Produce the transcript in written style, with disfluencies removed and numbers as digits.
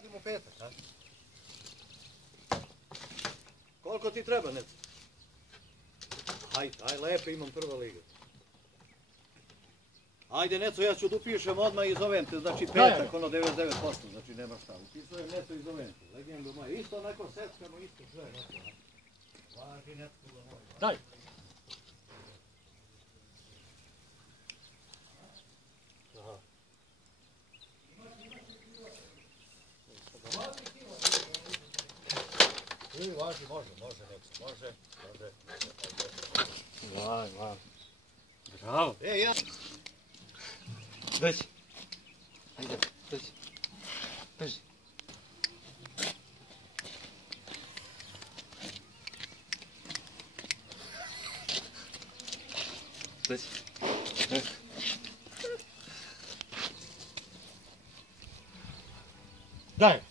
Radimo petak, a? Koliko ti treba, Neco? Aj lepo, imam prva liga. Ajde, Neco, ja ću da upišem odmah i zovem te, znači petak, ono 99%, znači nema šta. Upisujem Neco i zovem te, legendu moja. Isto onako seckamo, isto sve, Neco. Važi Neco, moj. Daj. Važi, može, Neco, može. Vaj. Bravo. Ja. Dođi. Ajde, dođi. Drži. Dođi. Daj.